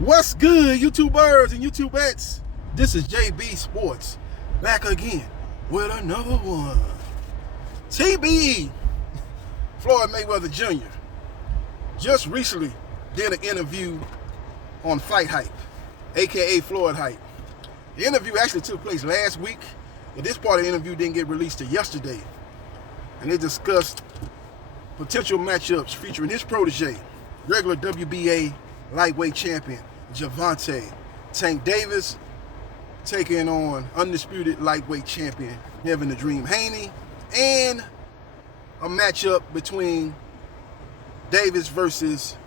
What's good, YouTubers and YouTubettes? This is JB Sports, back again with another one. TBE, Floyd Mayweather Jr. just recently did an interview on Fight Hype, aka Floyd Hype. The interview actually took place last week, but this part of the interview didn't get released till yesterday. And they discussed potential matchups featuring his protege, regular WBA lightweight champion Gervonta Tank Davis, taking on undisputed lightweight champion Kevin the Dream Haney, and a matchup between Davis versus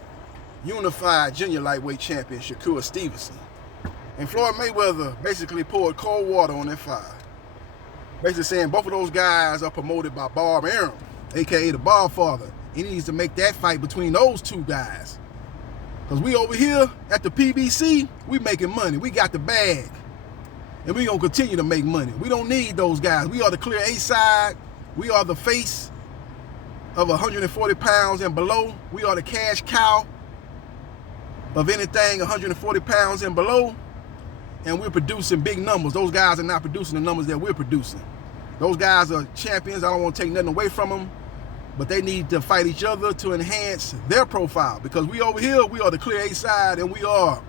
unified junior lightweight champion Shakur Stevenson. And Floyd Mayweather basically poured cold water on that fire, basically saying both of those guys are promoted by Bob Arum, aka the Bob Father. He needs to make that fight between those two guys. Because we over here at the PBC, we making money. We got the bag. And we going to continue to make money. We don't need those guys. We are the clear A side. We are the face of 140 pounds and below. We are the cash cow of anything 140 pounds and below. And we're producing big numbers. Those guys are not producing the numbers that we're producing. Those guys are champions. I don't want to take nothing away from them. But they need to fight each other to enhance their profile. Because we over here, we are the clear A side, and we are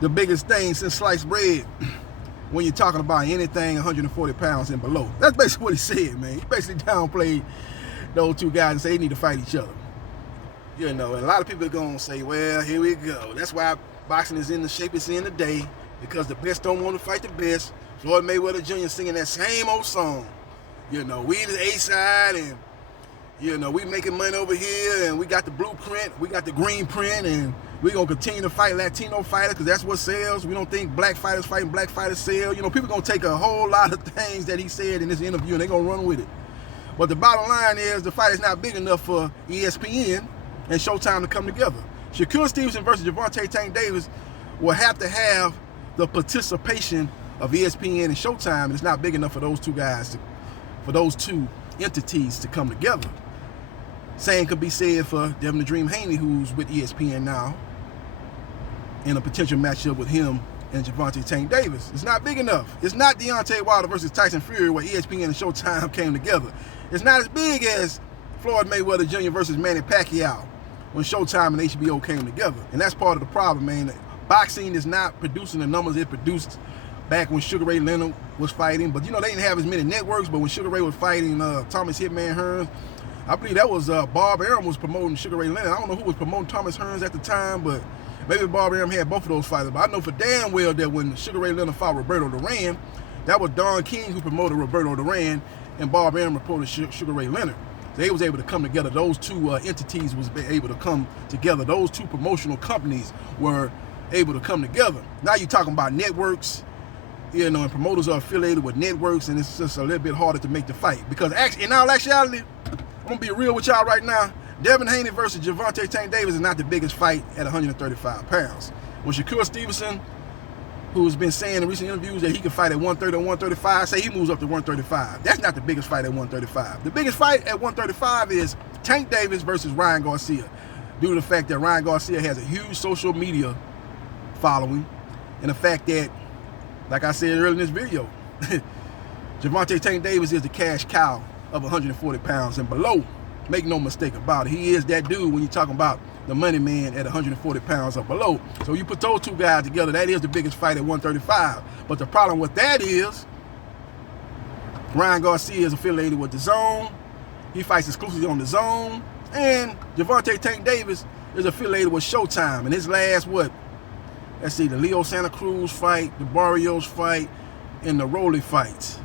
the biggest thing since sliced bread when you're talking about anything 140 pounds and below. That's basically what he said, man. He basically downplayed those two guys and said they need to fight each other. You know, and a lot of people are going to say, well, here we go. That's why boxing is in the shape it's in today, because the best don't want to fight the best. Floyd Mayweather Jr. singing that same old song. You know, we the A side, and you know, we making money over here, and we got the blueprint, we got the green print, and we gonna continue to fight Latino fighters because that's what sells. We don't think black fighters fighting black fighters sell. You know, people gonna take a whole lot of things that he said in this interview and they gonna run with it. But the bottom line is the fight is not big enough for ESPN and Showtime to come together. Shakur Stevenson versus Gervonta Tank Davis will have to have the participation of ESPN and Showtime, and it's not big enough for those two guys for those two entities to come together. Same could be said for Devin the Dream Haney, who's with ESPN now, in a potential matchup with him and Gervonta Tank Davis. It's not big enough. It's not Deontay Wilder versus Tyson Fury where ESPN and Showtime came together. It's not as big as Floyd Mayweather Jr. versus Manny Pacquiao when Showtime and HBO came together. And that's part of the problem, man. Boxing is not producing the numbers it produced back when Sugar Ray Leonard was fighting. But, you know, they didn't have as many networks. But when Sugar Ray was fighting Thomas Hitman Hearns, I believe that was Bob Arum was promoting Sugar Ray Leonard. I don't know who was promoting Thomas Hearns at the time, but maybe Bob Arum had both of those fighters. But I know for damn well that when Sugar Ray Leonard fought Roberto Duran, that was Don King who promoted Roberto Duran, and Bob Arum promoted Sugar Ray Leonard. They was able to come together. Those two entities was able to come together. Those two promotional companies were able to come together. Now you're talking about networks, you know, and promoters are affiliated with networks, and it's just a little bit harder to make the fight. Because in all actuality, I'm going to be real with y'all right now, Devin Haney versus Gervonta Tank Davis is not the biggest fight at 135 pounds. When Shakur Stevenson, who's been saying in recent interviews that he can fight at 130 or 135, say he moves up to 135. That's not the biggest fight at 135. The biggest fight at 135 is Tank Davis versus Ryan Garcia, due to the fact that Ryan Garcia has a huge social media following, and the fact that, like I said earlier in this video, Gervonta Tank Davis is the cash cow of 140 pounds and below. Make no mistake about it. He is that dude when you're talking about the money man at 140 pounds or below. So you put those two guys together, that is the biggest fight at 135. But the problem with that is Ryan Garcia is affiliated with DAZN. He fights exclusively on DAZN. And Gervonta Tank Davis is affiliated with Showtime. And his last, let's see, the Leo Santa Cruz fight, the Barrios fight, and the Rolly fights,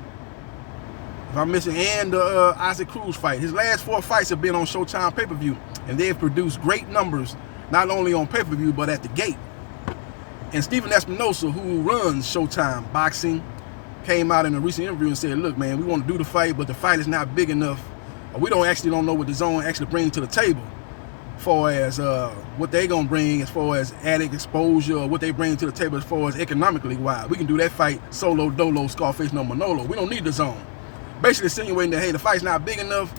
if I'm missing, and the Isaac Cruz fight. His last 4 fights have been on Showtime pay-per-view, and they have produced great numbers, not only on pay-per-view, but at the gate. And Stephen Espinosa, who runs Showtime Boxing, came out in a recent interview and said, look, man, we want to do the fight, but the fight is not big enough. We don't know what DAZN actually brings to the table, as far as what they going to bring as far as added exposure, or what they bring to the table as far as economically wise. We can do that fight solo, dolo, Scarface, no Manolo. We don't need DAZN. Basically insinuating that, hey, the fight's not big enough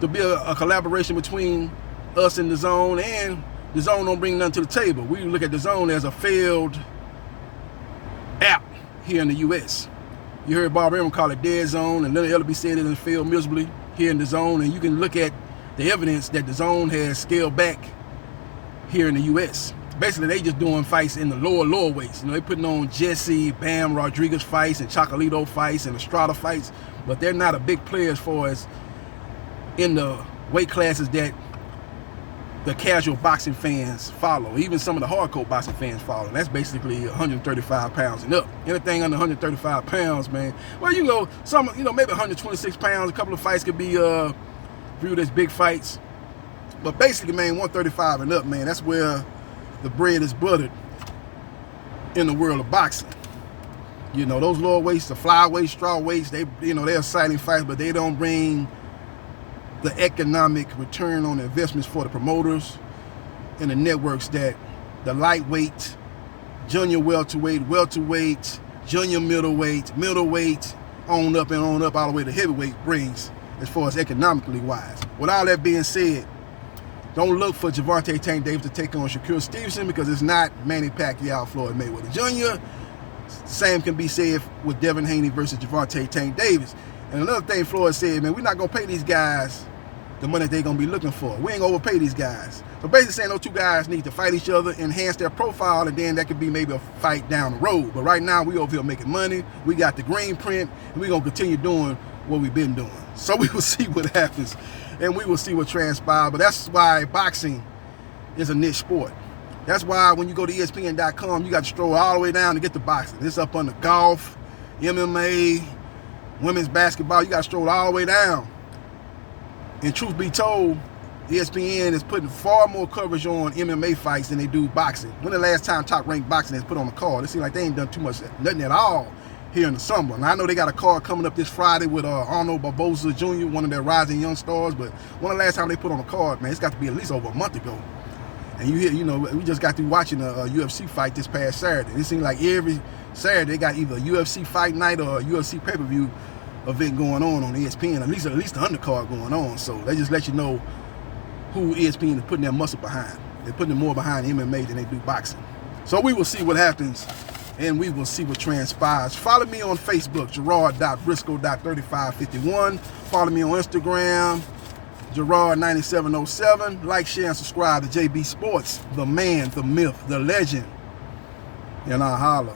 to be a collaboration between us and DAZN, and DAZN don't bring nothing to the table. We look at DAZN as a failed app here in the U.S. You heard Bob Arum call it Dead Zone, and Leonard Ellerbe said it and failed miserably here in DAZN, and you can look at the evidence that DAZN has scaled back here in the U.S. Basically, they just doing fights in the lower weights. You know, they putting on Jesse, Bam, Rodriguez fights, and Chocolito fights, and Estrada fights, but they're not a big player as far as in the weight classes that the casual boxing fans follow. Even some of the hardcore boxing fans follow. And that's basically 135 pounds and up. Anything under 135 pounds, man. Well, you know, some, you know, maybe 126 pounds. A couple of fights could be viewed as big fights. But basically, man, 135 and up, man, that's where the bread is buttered in the world of boxing. You know, those lower weights, the flyweights, straw weights, they, you know, they're exciting fights, but they don't bring the economic return on investments for the promoters and the networks that the lightweight, junior welterweight, junior middleweight, on up all the way to heavyweight brings as far as economically wise. With all that being said, don't look for Gervonta Tank Davis to take on Shakur Stevenson, because it's not Manny Pacquiao, Floyd Mayweather Jr. Same can be said with Devin Haney versus Gervonta Tank Davis. And another thing Floyd said, man, we're not going to pay these guys the money they're going to be looking for. We ain't going to overpay these guys. So basically saying those two guys need to fight each other, enhance their profile, and then that could be maybe a fight down the road. But right now, we over here making money. We got the green print, and we're going to continue doing what we've been doing. So we will see what happens, and we will see what transpires. But that's why boxing is a niche sport. That's why when you go to ESPN.com, you got to stroll all the way down to get the boxing. It's up under golf, MMA, women's basketball. You got to stroll all the way down. And truth be told, ESPN is putting far more coverage on MMA fights than they do boxing. When the last time Top Rank Boxing has put on a card? It seems like they ain't done too much, nothing at all here in the summer. And I know they got a card coming up this Friday with Arnold Barboza Jr., one of their rising young stars. But when the last time they put on a card, man, it's got to be at least over a month ago. And you hear, you know, we just got through watching a UFC fight this past Saturday. It seems like every Saturday they got either a UFC fight night or a UFC pay-per-view event going on ESPN, at least the undercard going on. So they just let you know who ESPN is putting their muscle behind. They're putting more behind MMA than they do boxing. So we will see what happens, and we will see what transpires. Follow me on Facebook, Gerard.Briscoe.3551. Follow me on Instagram, Gerard9707. Like, share, and subscribe to JB Sports, the man, the myth, the legend. And I'll holler.